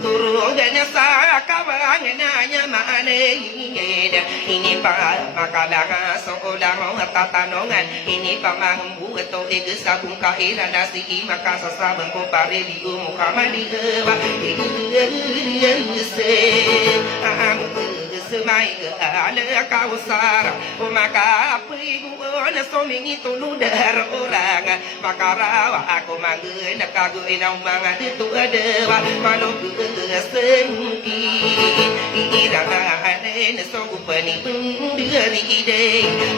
turuganya sakawangananya manehida ini pa makalaga soodang tatanongan ini pamangbu to egesabung kaira nasi makasasabang ko pare di umukamali ba se ang semai ala kausara maka na somingi tuludar orang makarawa aku manggil kagu inang mga dito adawa kalau sengki irang na sogupani diri ide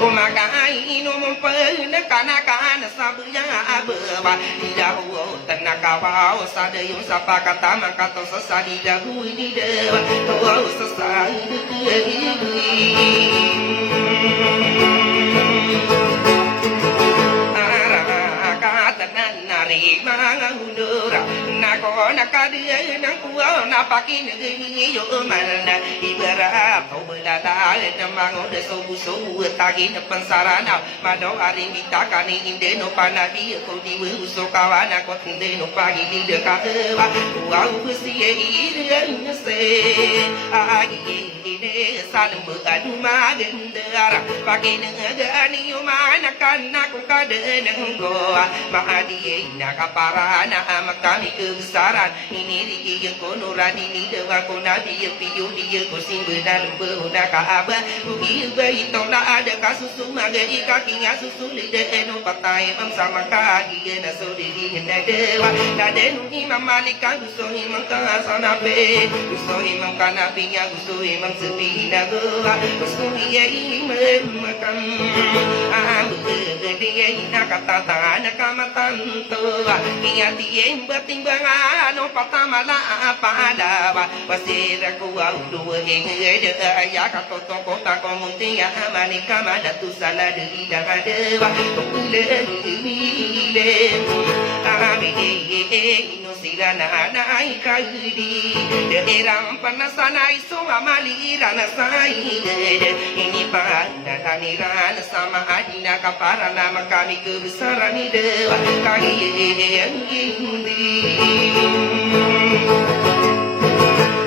maka ino mempena kana sabuya abawa dahu tanakawa sadayong sapakata makato sasadi dahu di dewa tuwa sasadi mga hundura nako nakadia ng kuwa napakin yo mana ibara to belata namang de sobuso tagi na pansarana mano aring bitakani inde no panabi ko di uso kawana ko inde no pagi di de ka wa usiye ire se ai ine salam adu magendara pakin ngani yo mana kana ko kade nang go maadi nakaparana makami kebesaran ini yang konoran ini dewa kona dia piyu dia kusim bedan beuna kaaba ugi bayi tolak ada kasus magai kakinya susu lidah eno patai sama kaki na sodiri na dewa na denu imam malika gusohi mangkana pe gusohi mangkana pinya gusohi mangsepi na goa gusohi imam makam dia ina kata tanah kamatan tua ingat yang bertimbangan pertama lah pada pasir aku dua yang ada kata toko tak komunti yang manika mana tu salah dari dah ada boleh ino sirana naik kadi daerah panasana isu amali rana sai ini pada taniran sama adina kaparana kami kebesaran dewa kaki yang indi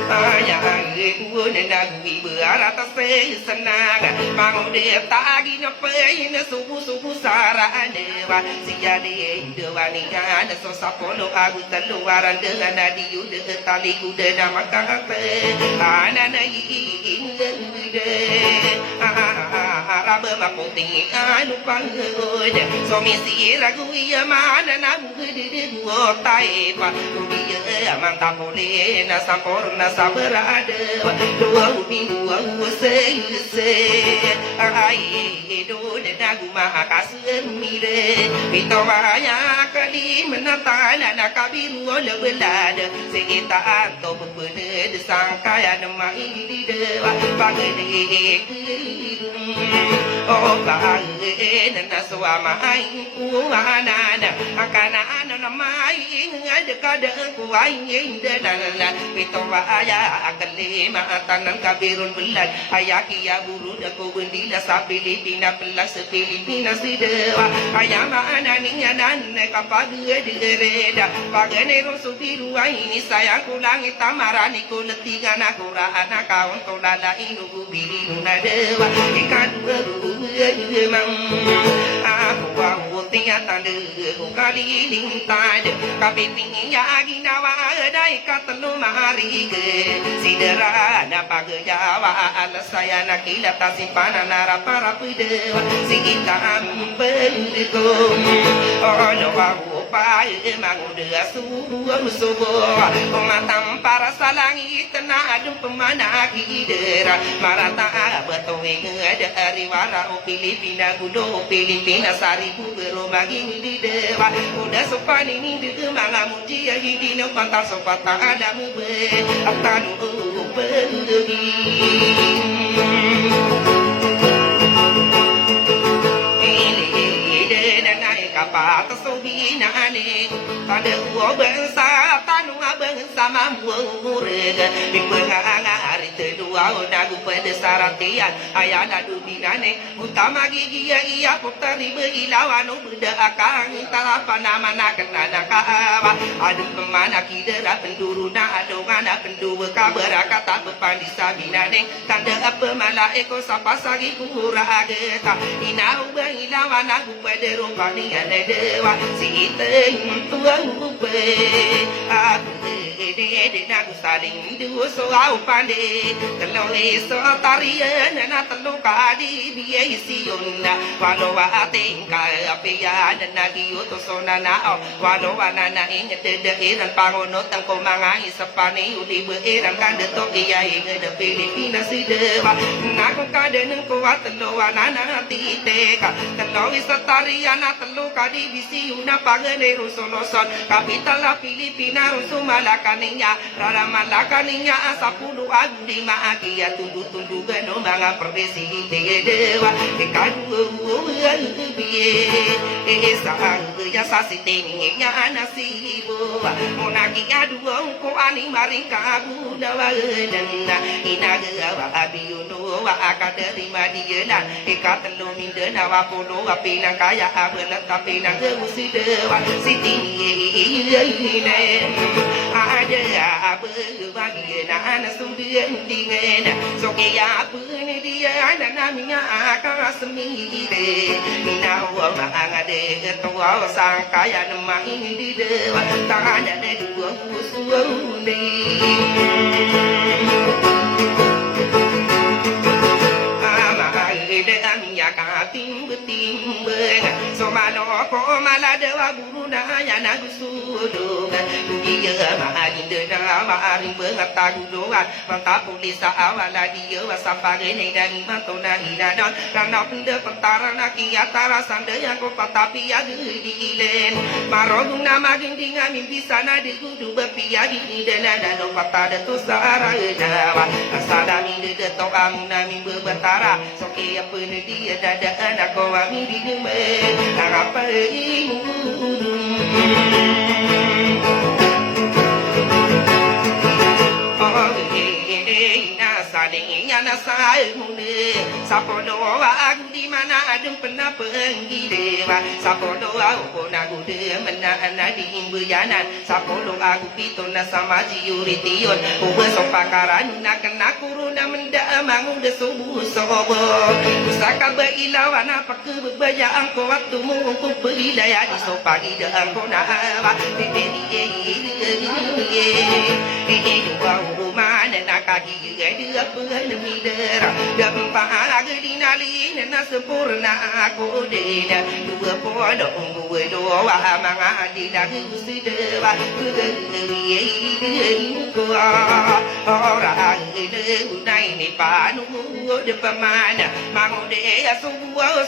ayah aku nenagui berat senang bangun dia tagi nyapain subuh sarah dewa siapa dewa ningan sosapolo aku terluaran dengan adiu de tali kuda nama kafe anak inde Arab maputing anu panggod somisi ragu ia mana namu gede gotai pa dia mantap boleh na sampurna sabarada dua minggu se ai do de nagu makasih mire pitawaya kali menatana na kabiru lebelada sekitar to berbeda sangkaya nama ini dewa pagede oh bahaya na suama ai kuana akana na mai ada kada kuai inda na pitowa aya akali matan kabirun bulan ayaki ya buru dako bendila sa Pilipina pelas Pilipina sidewa aya mana ninganan kapag direda paganero subiru ini saya kulangi tamarani ko natigan ako raana kaon to lalain ubili na dewa ikan memang aku aku tingatan degu kali lintad kapi tinggi ginawa dai katelu mahari ke siderana pagajawa ala saya nakilata simpanan para dewa singita ambelko ono aku pai mangude subuh matam para salangi tena adum pemana kidera marata batowe ada ariwara Filipina gudo Filipina saribu beromagi di dewa udah sopan ini di mana muji ya di no pantas sopan ada mube atanu pergi kapal kesobina ane pada uang bangsa tanu bangsa mampu murega di pengang hari kedua dua nagu pada saratian ayana dubinane utama gigi iya putari beilawan beda akang talapa nama kenana kawa adu pemana kidera penduruna adongana pendua kabara kata bepandi sabinane tanda apa mala eko sapa sagi kuhura ageta inau beilawan nagu pada rompani ane dewa si iteng tuang upe aku de nagu saling dua so au pande telo eso tarian na telo kadi biye sionna walo wa atingka apia dan nagi uto sona na walo wa na inget de iran pangono tang ko mangai sapani uli be iran kan de to iya inget de Pilipinas dewa nago kade nang ko atelo wa na ti te ka telo isa tarian na telo kadi bisi una pangene rusoloson kapital la Filipina rusumalaka niya rara malaka niya asapulu agdi maakia tundu gano mga pervesi dewa ekadu biye esa ya sasiteni nya anasibo monaki adu ko ani maring kabu dawadan inaga wa abiyuno wa akadari madiyana ekatelo mindena wa polo wa pinang kaya abela kapinang gemusidewa sitini ada apa bagian anak sumber dengan sokia apa ni dia anak namanya akar semire mina uang ada ketua sangkaya nama ini di dewa tangan ada dua usul ni ya katim betim so mano ko mala dewa guru na ya na gusudo dia maharin de na maharin bengata gudoan mata polisa awala dia wasapare ne dan mantona ina don karena pende pentara na kiatara sande yang ko patapi ya diilen marodung nama gendingan mimpi sana di gudu bepia di dana dan patada tu sara dawa asada mi de to amuna mi bebatara so ke apa dia dada anak kau ami di demen apa ini sadingnya nasai mune sapodo wa di mana adem pernah pergi dewa sapodo aku nagu de mana di imbuyanan sapodo aku pitona sama jiurition ube sopakaran nak kena kuruna menda mangu de subuh sobo usaka beilawan apa ke berbaya angko waktu mungku perilaya di sopagi de angko na wa mana nak kaki dia pengemidera dan pahagi nali nena sempurna aku dena dua podong gue doa mangadi lagi usidewa ku orang ini ni panu de pamana mangude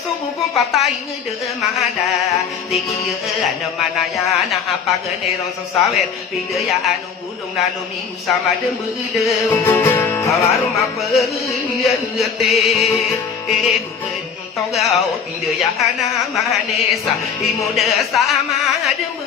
subuh pun patai de mana tinggi ana mana ya na apa genero sawet pindah ya anu gunung lalu minggu sama demede awarum apa te togau pindah ya ana manesa imuda sama demede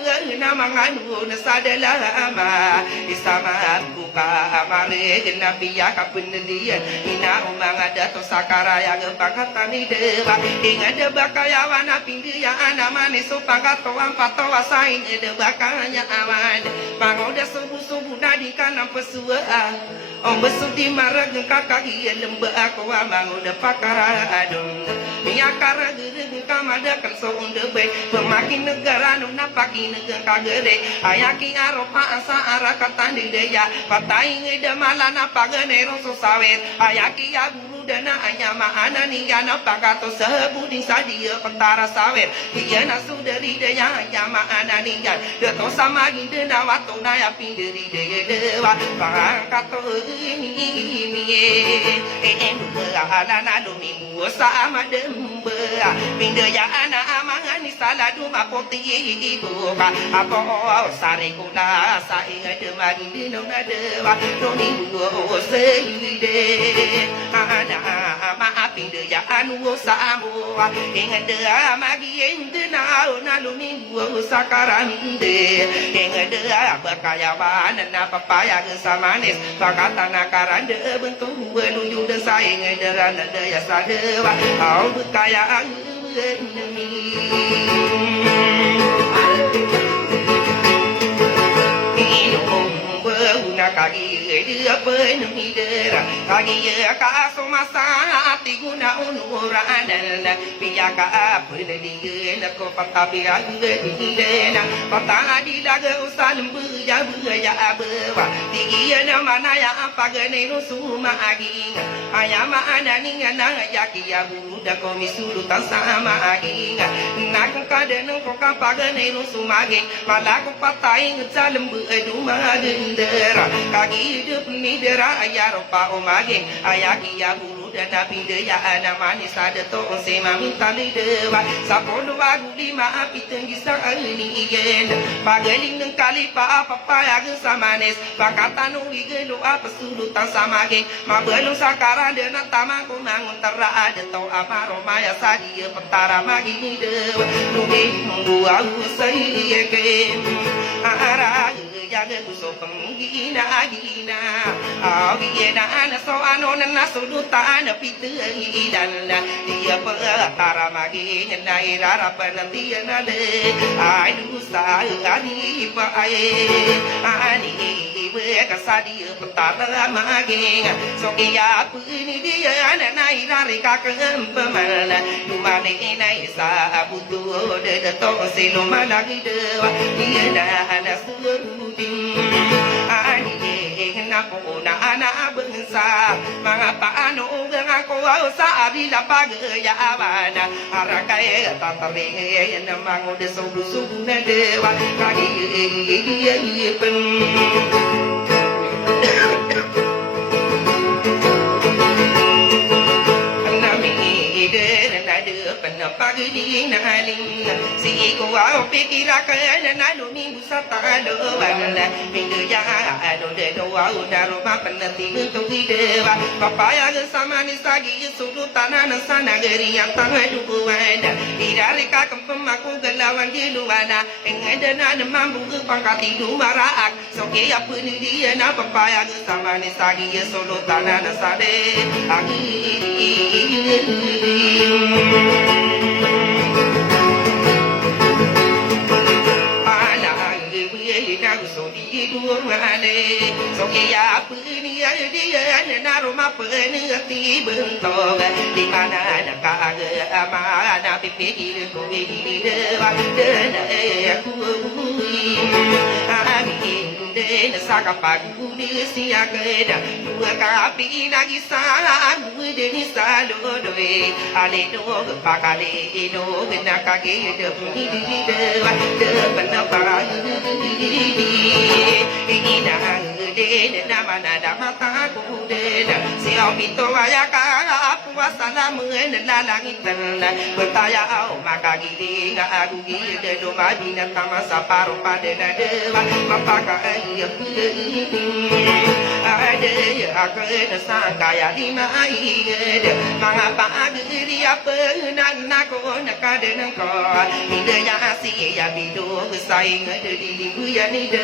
nama nganu sadalama isama buka amare nabi ya kapendian ina umang ada to sakaraya gepangkatan dewa ingat de bakayawan pindah ya ana maneso pangkato ampato wasain de bakanya awan pangoda subuh nadi kana pesua om besudi marag kakak iya lemba aku amang udah pakara adon miakara gede kamada kan so unde be pemakin negara nu napaki negara kagede ayaki aropa asa ara katandi deya patai ngede malana pagenero so sawet ayaki ya guru dana anyama anani yana pagato sebuding sadia pentara sawet iya nasu dari deya anyama anani yan deto sama ginde na wato na ya pinderi dewa pangkato ini alana domi musa ama demba pindah ya ana amang ni saladu ma poti buka apa sarikula sai de mari no na de wa no ni wo se de ana ma apinde ya anu samu ingade magi inde na na lu mi wo sakarande ingade bakaya wana na papaya ke samanis bakata na karande bentuk menuju desa ingade rana ya sadewa au bakaya kaki dia penuhi dera kaki ka somasa tiguna unuran dan piyaka penedi nak patapi agena patadi daga usan buja buja abawa tigiana mana ya apa gene suma aging ayama anani na yaki ya buda komisulu tasama aging nak kaden ko kapagane suma aging malaku patai ngalam bu eduma gendera kaki hidup ni dera ayah rupa omage ayaki ya bulu dan api daya ana manis ada to sema minta ni dewa sapolo wagu lima api tinggi ini igen pagaling ng kali pa papaya ge samanes pakatan uwi gelo apa sulutan samage mabelong sakara dan tamang kumangun tera ada to amaro maya sadi petara magi ni dewa nungi gua usai ke ara jaga kuso penggina agina agina ana so anon na sulutan pitu dan dia petara magi nai rarapan dia nade ai dusa ani pa ani be kasadi petara magi so kia puni dia nai rarika kempemana dumane nai sa budu de to silumana gidewa dia ana suru ani na ko na ana bangsa mga paano ako sa arila pagaya abana arakai tataring na mango de subu na dewa kagi pen pagdi naling si ko au pikira kana na lumi busa talo wala pindu ya ado de do au daro ma panati to dewa papaya ge samani sagi sulu tanana sana geri yang tanga dubu wanda irare ka kampam aku gelawan di luana engada na mambu ge pangkati du maraak so ke ya puni dia na papaya ge samani sagi sulu tanana sade agi so di dua mane so ya puni dia na rumah peni ti bentok di mana ada kaga mana pipi ko di dewa de aku amin de saka pagu di siaga dua kapi lagi sa de ni salo doe ale do pakale do na kage de di dewa de benapa ingina de na mana da mata ku de si au pito ya ka puasa na muen na langit na bertaya au maka gili nga agu gi de do ma bina tama saparo pade na de mapa ka ya ade ya ka na sa kaya di ma ai de mga pa agri apa na ko na ka de na ko inde ya si ya bido sai nga de di bu ya ni de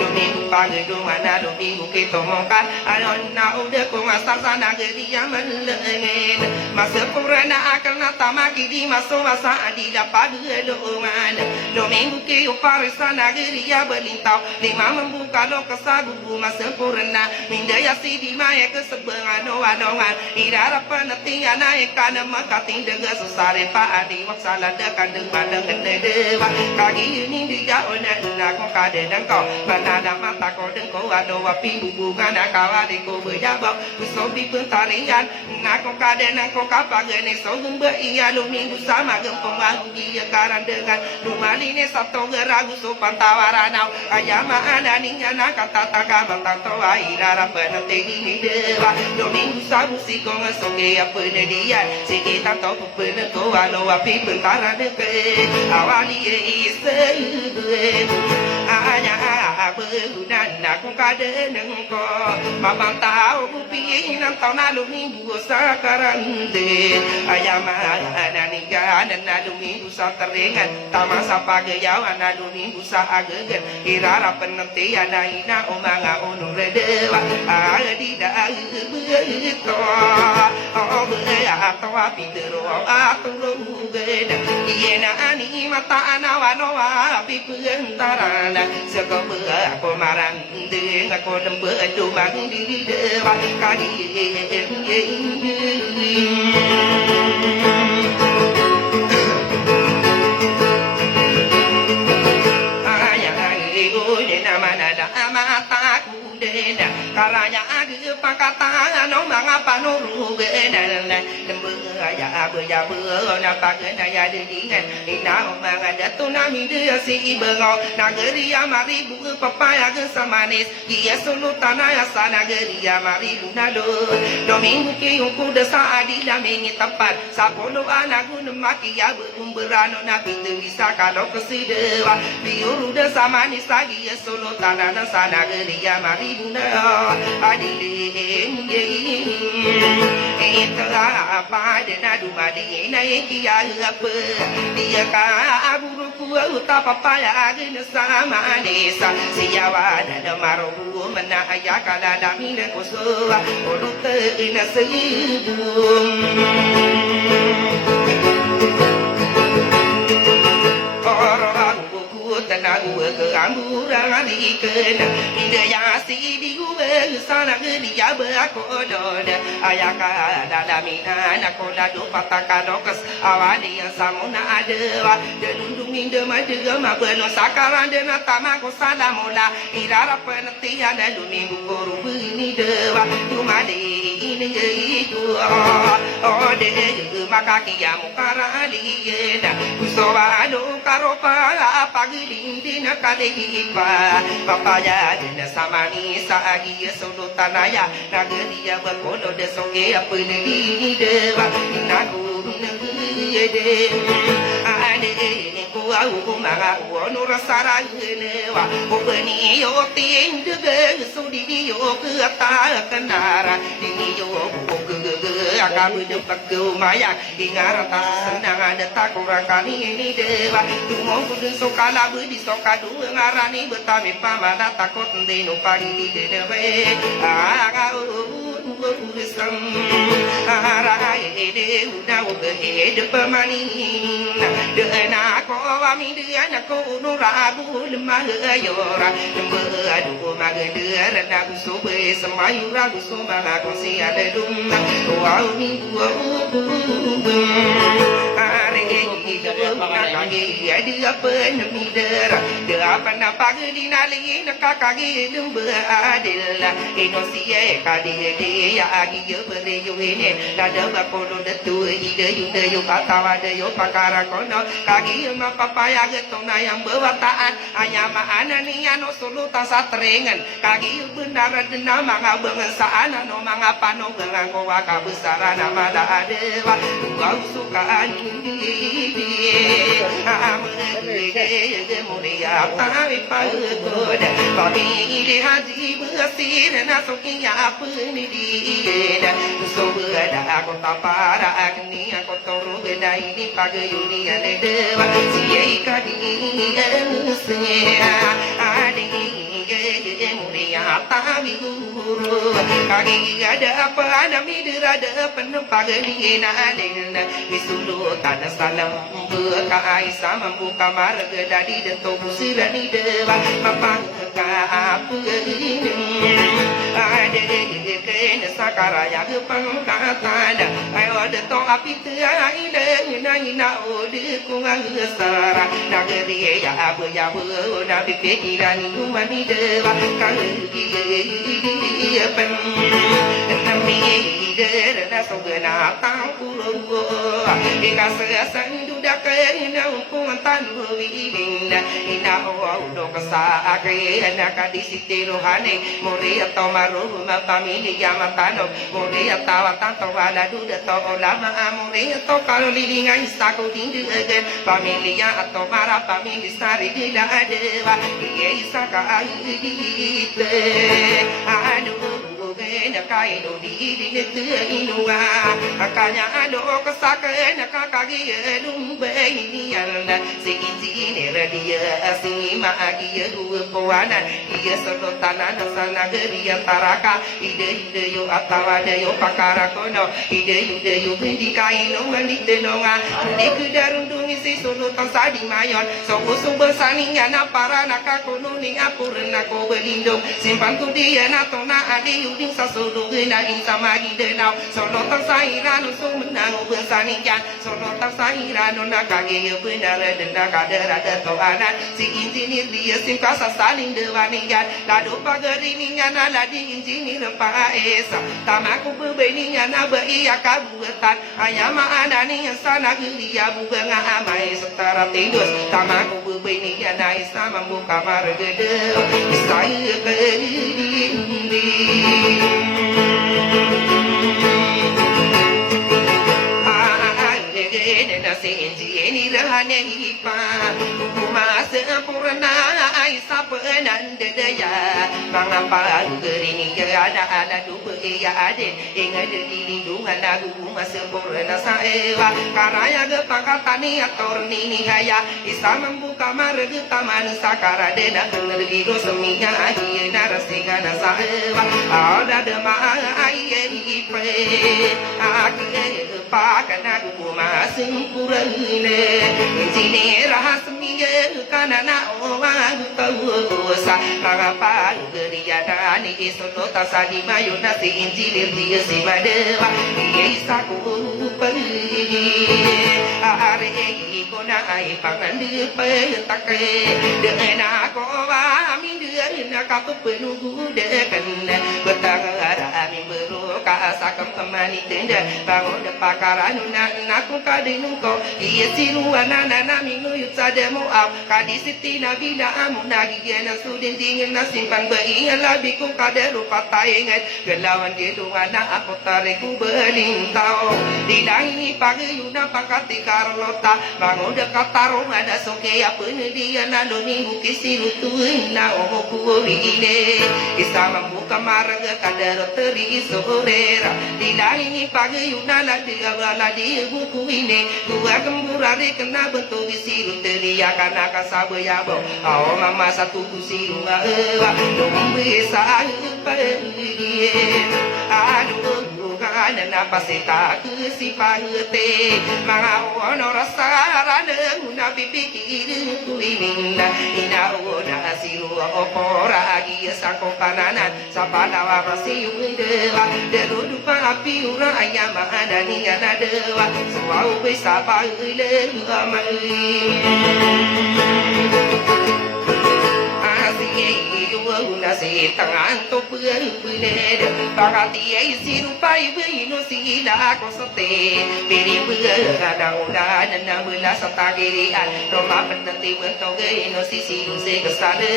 domingo pagi do mana domingo ke tomokan alon na ude ko masar sana gedi yaman lengen masa purana akan natama kidi maso masa adila pagi do man domingo ke uparisa na gedi ya belintau lima membuka lo kesagubu masa purana minda ya sidi mae ke sebengan wadongan irara penetingan naik kana makating dega susare pa adi maksala dekan dengan dengan dewa kagi ini di jauh na ko kade dan ko banana mata ko den ko ado api hubungan akawa de ko bejaba so bi pentarian na ko kade na ko kapagene so gumbe iya lumingu sama gempong dia karan dengan lumaline satu geragu so pantawaranau ayama anani na kata taka bantang to aira penting ni dewa domingo sabu si con so que apene dia si kita to pene ko alo api bentara de ke awali ise anya berunana ko kade neng ko mabang tau pi nang tau na domingo sakarande ayama ananiga na domingo sa terengan tama sa pagayaw na domingo sa agagan irara penanti ana ina omanga onore dewa adida beto oh beya to apidero aturo geda iena ani mata ana wanowa pipentarana sekobe ko marande ngako dembe dumang diri dewa kadi mata kudena karanya agi pakata no mangapa no rugena dembe ya beya na pagena ya dengan ina mangada tunami dia si bengo nageri amari bu papaya ge samanis dia solo tanaya sana geri amari bunado domingo ki ku desa adila mengi tempat sapolo anagu nemaki ya berano na pintu bisa kalau kesidewa biuru desa manis lagi ya solo tanana sana geri amari bunado adile itu apa dena dumadi na ikia apa dia ka aburu ku uta papaya gina sama desa siyawa da maru mana ayakala da mine kosowa olute ina seyidum tenagu ke amburan ikan indah yasi di gue sana ke dia berkodod ayaka dalam mina nakoda do pataka dokas awali yang samuna ada denundung indah madu mabeno sakaran dena tamako sadamola irara penetian dalu minggu koru ini dewa tumade ini itu oh de maka kiamu karali na kusowa do karopa pagi dina kadipa papaya dina samani saagi solo tanaya nageriya berkodo de songe apuni dewa nagu de ade ku au maga wono rasara newa obani yo tin de sudi yo kata kenara dini yo akabu de pakku maya ingarata senang ada takurakani ini dewa tumo kudu sokala budi sokadu ngarani betami pamana takut ndino pagi di dewe aga urisam arai de una uge de pamani de na ko ami de na ko no rabu lemah ayora lembe adu magede na kusobe semayura kusoma ko si ade dum wa mi wa kaki ada apa nami dera de apa na pagi di nali na kakagi lumba adilla inosie kadi de ya agi yo bere yo ene da de ba kono de tu ide yo katawa de yo pakara kono kagi ma papaya ge tona yang bewataan ayama anani ano sulu tasa terengan kagi benar dena manga bengan saana no manga pano bengan ko waka besara nama da adewa kau suka amede mulia tawi pagod kami di haji bersih na sokinya apuni dia sobada aku tapara agni aku toru beda ini pagayuni ane dewa siai kadi adi mulia tawi guru kaki ada apa nami derada penuh pagani na adena visulu tanah salam berkai sama buka marga dari deto busirani dewa mapang ka apa ini ada kena sakara ya gepang katana ayo deto api tiai le na ode kungang sara nageri ya abu na pikiran umani dewa kang pen nami de na sogena tampuru ika sendu dakena umpungan tanu wilinda ina udo kasake anaka disitiro hane muri atau maru pamili yamatano muri atau tanto wala duda to lama muri atau kalau lilingan sako dindu again pamilya atau mara pamili sari gila adewa iya isaka ayite aduh na kaino di tu inua akanya ado kasaka na kakagi lumbe ini anda sigi ne radia singi maagia hu poana iya solo tanana sana geria taraka ide yo atawada yo pakara kono ide yo bendi kaino mandite nonga di kudarundungi si solo tansadi mayon so usung bersaninya na para nakakono ning apurna ko belindung simpan ku dia na tona adi uding solo na insama gidenau solo tasaira no sumenang bersanijan solo tasaira no nakage benar denda kadera toana si injinir dia singkasa saling dewanian lado pagarinya na ladi injinir pa esa tamaku bebeninya na iya kabuatan ayama anani sana gelia bunga amai setara tindus tamaku bebeninya na isa membuka margede saya kerindi ini rahane hipa kuma sempurna aisa penanda daya mengapa gerini ada dua ya ada ingat dilindungan lagu masa sempurna saewa karaya gepakatani ator nini haya isa membuka marga taman sakara dena nergido seminya ahi narasingana saewa ada dema aye hipa aku pakana kuma sempurna Jini rahasmiya kanana oma tausa mangapa geria dani solo tasadi mayu nasi injilir dia simadewa isa ku pergi are ikona ai pangandi petake dena ko amin dia nak penunggu dekan betangara amin beru ka sakam temani tenda bangun pakaran naku kadinung ko iya siru anana minu yutsade mo au kadisiti nabila amuna gigena sudin dingin na simpan bayi labi ku kaderu pataingat gelawan gedu ana aku tariku belintau didangi pagi yuna pakati karlota bangun dekat tarung ada soke apa dia nandoni kisiru tuina oku ine isa membuka marga kaderu teri sorera didangi pagi yuna ladi buku ini gua kemburari kena bentuk siru teriak karena kasabo yabo oh mama satu kusiru ewa dong bisa pergi aduh kana napa seta kusipahete mangawono rasarane una pipikir kuiminda ina ona siru opora agi sako pananan sapanawa masiu dewa derudu api ura ayama adani ana dewa suau bisa paile amai nasi tangan to puled bagati ai siru pai bino sila kosote beri ada udah dan bela satagirian roma penanti bentuk ino sisi se kesade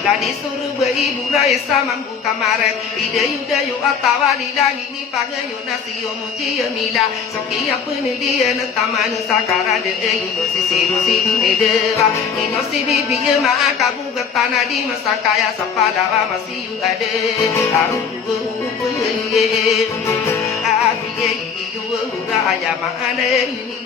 ladi suruh bayi burai sama kamaret ide yuda yu atawali lagi ni pagayo nasi yo muji mila soki apa ni dia taman sakara de ino sisi rusi dewa ino sibi biye ma kabu getana di masakaya pada masih ada raya mana ini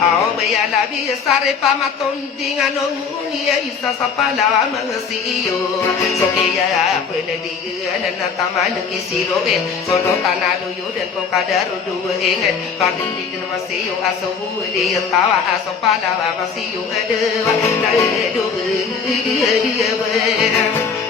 au baya labi sare pamaton dengan unia isa sapala mangsiyo sokia pendidikan dan taman kisiro sodo tanah yo dan ko kadaru dua pagi di masih aso dia tawa aso pada masih ada dua dia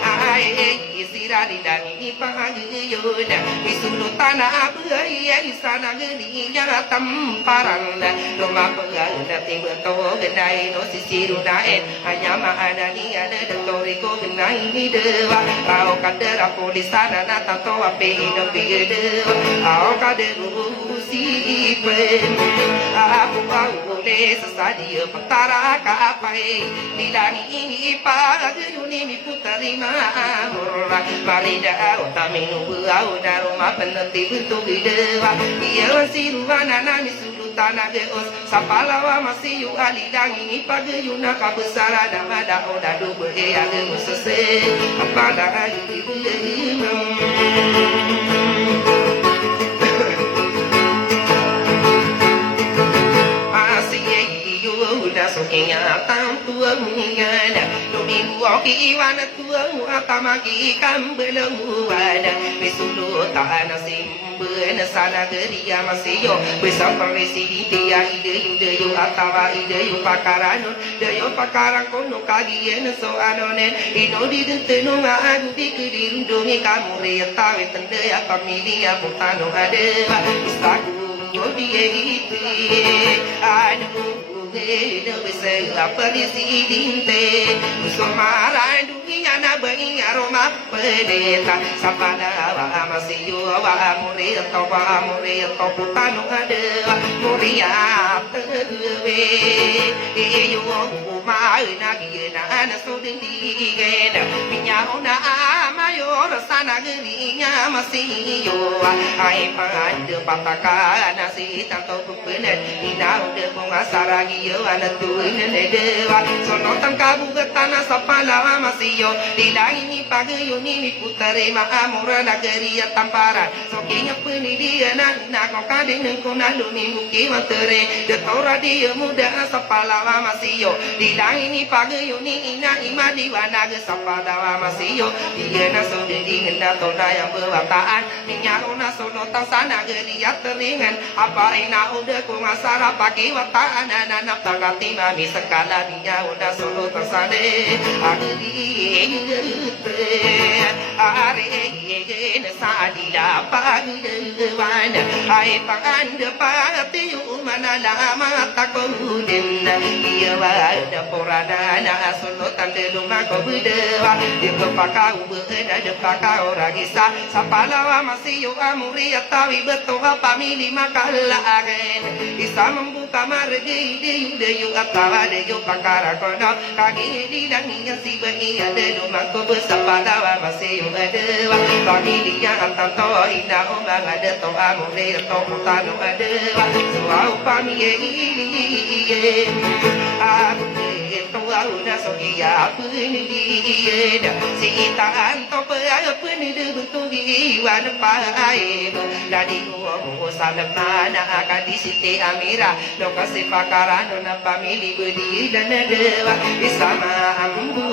ai isi sira di dangi paguyuna Isulo tanah buaya isana gerinya tamparan Lumapaga timbeto genai no sisirunaen hanya maanani ada datoriko genai ni dewa Kau kadera polisana na tato ape ino bigedewa Kau kaderu sipen Aku boleh sesadia petara kapai Nilangi ini paguyuni mi putari mahurra Marida utaminu buau na rumah penanti bentuk dewa Ia siruana na misulu tanah geos Sapalawa masih yu alidang ini paguyuna kabesara damada odadu beya gemusese Apa dah Sokinya tang tua mungada domingo ki wana tua atama ki kambeleng wada misulu tanah simben sana geria masih yo bisa presidi dia ide yo atawa ide yo pakaran yo pakarang kono kagien so anonen ino di denteno ngadu di kedirundungi kamu reta wetende ya familia putano ada istaku jodi itu aduh Deu bisa apa di sini teh, Sumaran dunia na banyak rumah pendeta, Sapada wa masih yo wa murid to putanu ada muria terwe, yo umai na gina na sudin digena, Minyana mayor sana gerinya masih yo, Hai pande pataka nasi tanto kupenet, Ina udah pengasaragi yo ana tuina dewa sono tangkabu getana sapalawa masiyo dilangi ni pagayo ni putare ma amura nagaria tampara sokinya penidia na ko kadeng ko na lumi ki matere de tora dia muda sapalawa masiyo dilangi ni pagayo ni ina imadi wana ge sapalawa masiyo dia na so de ngenda tona yang berwataan minyak ona sono tasana geria teringan apa ina udah ko ngasara pagi wataan na takati mami sekala dia udah solo tersane agri are sadila pagdewan ai pangan de pati umana lama takudin ia wada porada na solo tande luma ko budewa de pakau beuna de pakau ragisa sapalawa masih yo amuri atawi beto pamili makala agen isa membuka margi de yo atawa de yo pakara kono kagi di danginya si bani ada rumah ko besapalawa masih yo ada familia antanto ina omang ada to amure to putano ada suau pamie aku to auna sokia puni dia sita anto pe puni de bentugi wan pae dadi mo salama na akadi site amira lo kasi pakaran na family budi dan dewa isama ambu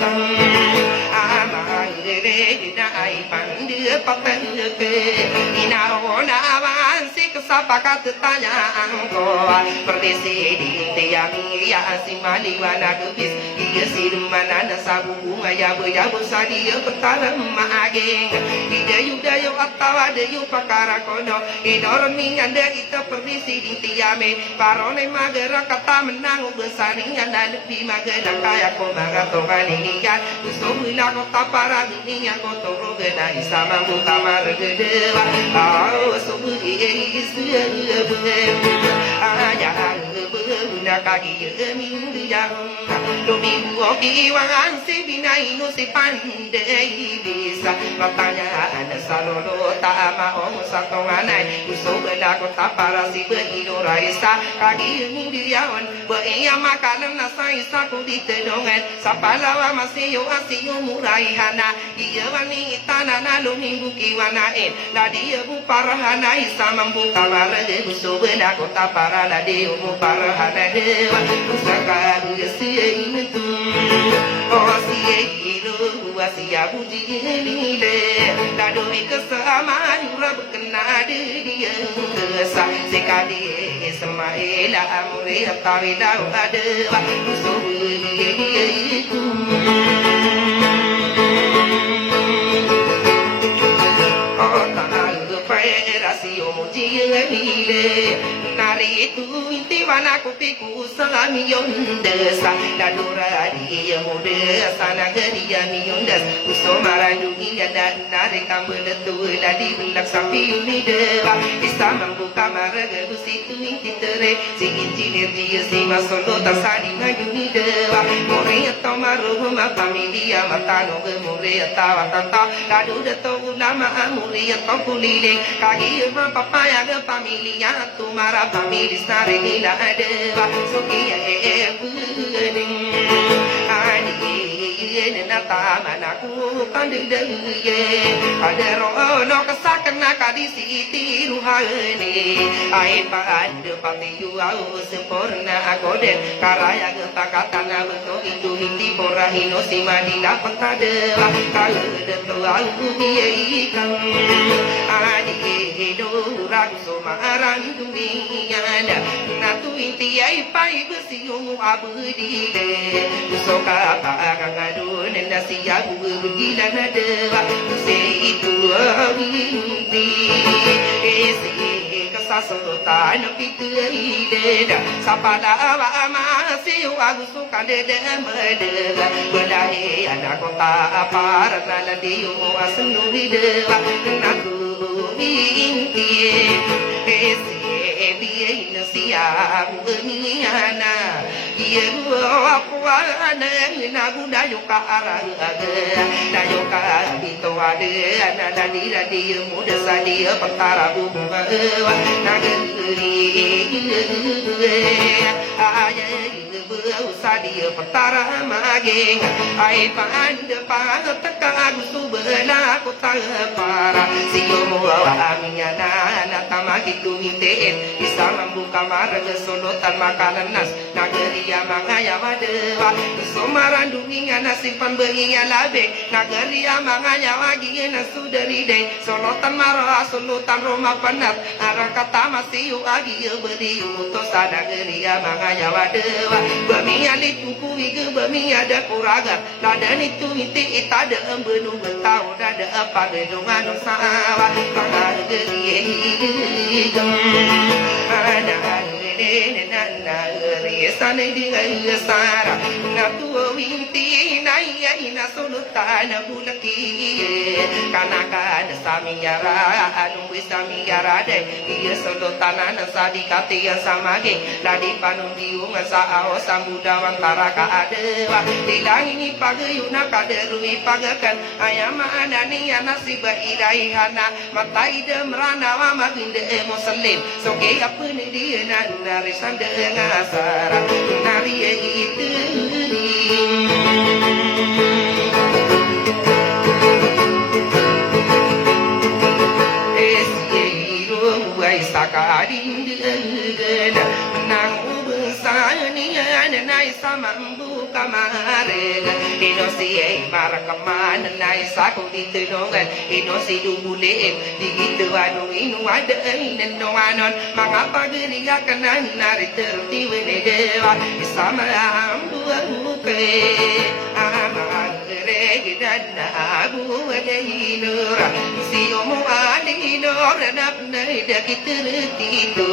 kang ama gere dina ai pandi patan ke ina ona avansi kesapakat tanya angko perdesi di tiami ya asimali wana dubis iya sirumana na sabu ya bu sadi petala maageng ida yudayo atawa de yu pakara kono idor minganda ita perdesi di tiame parone magera kata menang besani anda lebih magera kaya ko magato kaninian gusto mula ko tapara dunia ko toro gena isa mambu kamar gedewa au subu isu aja na kagi mindu yang domi woki wangan si binai no si pandai bisa matanya ana salolo ta ma om satonganai uso bela ko tapara si beiro raisa kagi mindu yang beya makanan nasa isa ko ditedongan sapalawa masih yo asiyo murai hana iya wani itana na luminggu kiwanain la dia bu parahana isa mambu kamar de uso bela ko tapara la dia bu parahana dewa usaka siye itu oh siye itu asia buji nile lado ikesama yura kena dia kesa sekali semaila amure tawila ada usul itu rasio mujile nari tu inti wana kupiku salami yondesa la dura dia muda sana geria mi yondas usomara dunia dan nari kambel tu la di belak sapi uni dewa isama buka maraga situ inti tere singin cilir dia sima solo tasadi ngayuni dewa moria tomaru ma familia matano ge moria tawa tanta la dura to ulama moria to kulile kagi ma papaya ge familia tu mara famili sare gila dewa sokia buning ani nata manaku pandeye adero no kasakna kadisi tiru hane ai pande patiyu au sempurna agode karaya getakatana beto itu hindi pora hino simadila pentadewa kalede to au ikan ani do rakso maran dunia natu inti ai pai besiu abudile soka ngadu nenda siya bugila nadewa se itu awindi ese kasasota no pitile sapada ama siu agusu kandede medela belahe ada kota apar nala diu asnu hidewa naku inti ese dia inasia buniana yeru akuana nagu dayoka araga dayoka bito ade anada dira dia muda sadia pentara bunga nageri aya sadia pentara mageng ai pande pa teka subela kota para sio aminya na tamaki tumite bisa membuka marga solotan makanan nas nageria mangaya wadewa somaran dunia nasipan bengiya labe nageria mangaya wagi nasudari de solotan mara solotan roma panat arang kata masih agi beri utos nageria mangaya wadewa bami ali tuku ige bami ada kuraga ladan itu inti itada embenu betau dada apa gedungan sawa nageria sana dengan sara natu winti naya ina sultana bulaki kanaka samiyara anu samiyara de dia sultana nasadi katia samage ladi panundiung sa ao sambuda wantara ka adewa tilang ini pagayuna kaderui pagakan ayama anani nasiba ilaihana matai demrana wa maginde muslim soge apun dia nari sande ngasara nari itu esiru wai sakarin dena nang ubensani nai samambu kamare inosi marakaman nai saku ditulungan inosi dubule digitu anu inu ada neno anon mangapa geria kanan nari tertiwene dewa sama ambu amuke amagere gidana abu adehinura siomu adehinura napna dakitertitu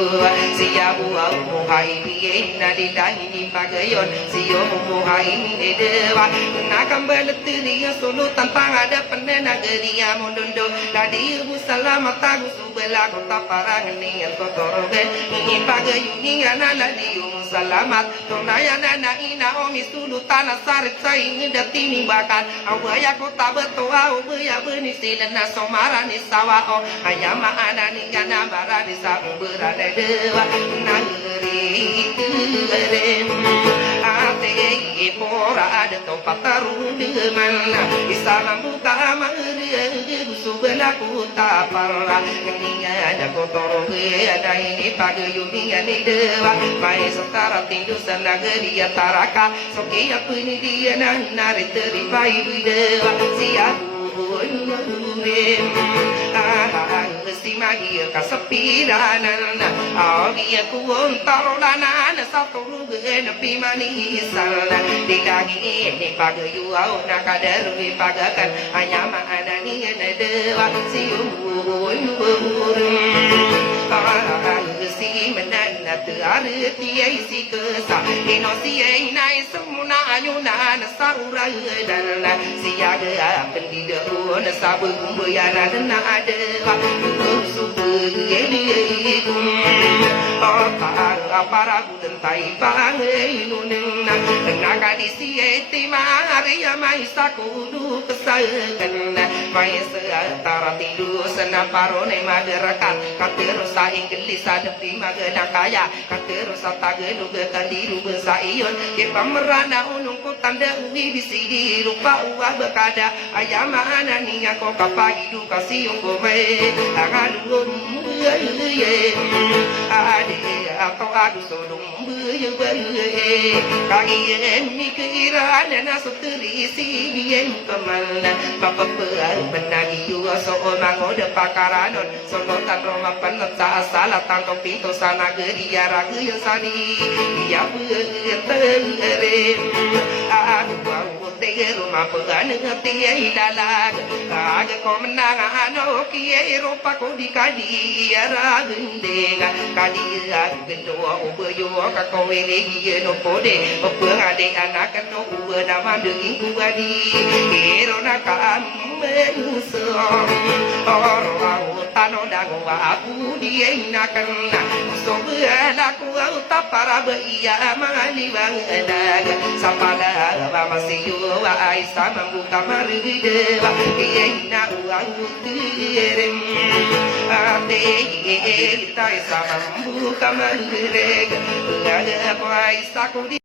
siabu amu haini nalilahi ni pagayon siomu muhaini dewa nakambaletia solo tantang ada penena geria mundundo tadi selamat tagu subela kota parang ni kotoroge ni pagayuni anala diu selamat tonaya nana ina omi sulutana sarit saing datini bakal awaya kota betua ubaya benisi lena somara ni sawao ayama anani gana barani sa berada dewa nageri keren ate pora ada tempat tarung di mana bisa membuka maria subela kota parla keninga ada kotor ada ini pagayuni ani dewa mai setara tindu sanageri taraka sokia puni dia nari teribai dewa siapu nagi kasapiranan agi aku tarodanan sa turugan pimani sana dilagi ni pagayu au nakadaru pagakan hanya mana ni dewa siu si menanat arti si kesa inosi nai semuna ayunan saura dan siaga pendidu sabu bayana na ada subu eli para guden tai bangai nunen naga di siete maria mai sakudu kesakan mai setara tidur sena parone magerakan katerus saing gelisa depi magena kaya katerus taganu bekandiru besaion ke pamerana unung ko tanda wi bisidi rupa uwa bekada ayamana niya ko kapagi du kasiyong ko me agalu ye ade atau adu sodong ye kagi ni kira na sutri si bien kemana papa benagi yu so mango de pakaranon solo tan roma penata salah tangko pintu sana geria ragu yang sani ya tere adu bau te rumah pegan ngati ilalag kaga ko menang ano kie ropa ko di kadi ragundenga kadi gendo ubeyo ka ko elegi no pode openg ade anak no ube nama denging kuadi ero nakam menuso oro tano dago aku di enakan so bela ku tapara beia mali bang edaga sapala masih wa aisa membuka maride wa ina uang tirem ate kita sama membuka maride ada ko aisa ku